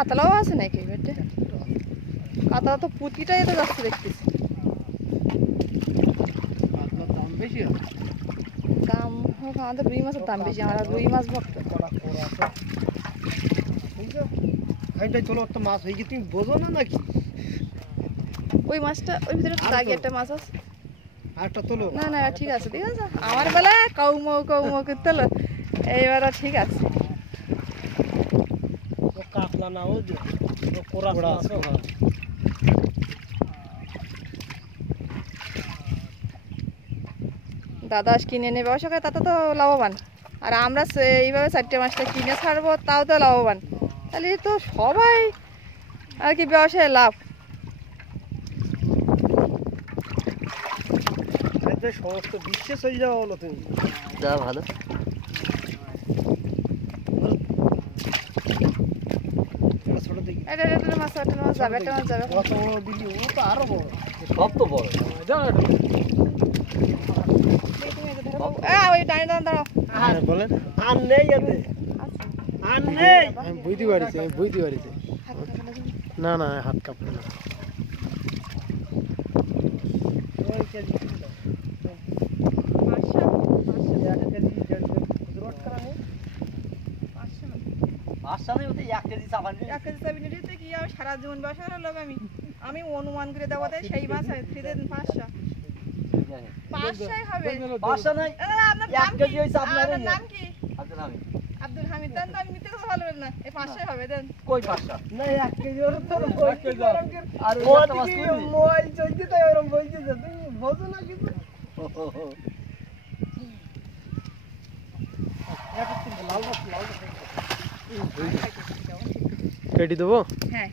কাতলাও আছে নাকি বেটে? কাতলা তো পুঁটিটাই তো যাচ্ছে দেখতেছি। দাম বেশি, দাম হোক, আমাদের রুই মাছের দাম বেশি, আমরা রুই মাছ ভক্ত। খাইটাই চলো, একটা মাছ হয়ে গিয়ে তুমি বোঝো না নাকি? ওই মাছটা ওই ভিতরে তো দাগি একটা মাছ আছে। আরেকটা তোলো। না না ঠিক আছে ঠিক আছে, আমার বেলা কৌমো কৌমো করতে হলো, এইবার ঠিক আছে। ও কাতলা না, ও যে ও কোরাস মাছ। দাদা কিনে নেবে ব্যবসা করে, তাতে তো লাভবান। আর আমরা এইভাবে 4টে মাছটা কিনে ছাড়বো, তাও তো লাভবান। তাহলে তো সবাই আর কি ব্যবসায় লাভ। সমস্ত বিশ্বে চলে যাওয়া হলো, তুমি যা ভালো। ছোট দেখি এটা মাছ, একটা মাছ যাবে, একটা মাছ যাবে। কত বড় দিলি, ও তো আরো বড়। সব তো বড়। ওই দাঁড়িয়ে দাঁড়াও। বলেন আর নেই এতে, আর নেই। আমি বুঝতে পারিছি, আমি বুঝতে পারিছি। না না, হাত কাঁপবে না। সারা জীবন ব্যবসা লোক আমি অনুমান করে দেবো, সেই মাছ ফ্রিতে 500 হবে। আপনার নাম কি? আব্দুল হামিদ। দেন তো, আমি মিথ্যে কথা বলবেন না, এই 500 হবে। দেন কই 500 না, 1 কেজি ওর তো আর মোবাইল চলছে তাই ওরকম বলছে, তুমি বোঝো না কিছু। কেটে দেবো? হ্যাঁ।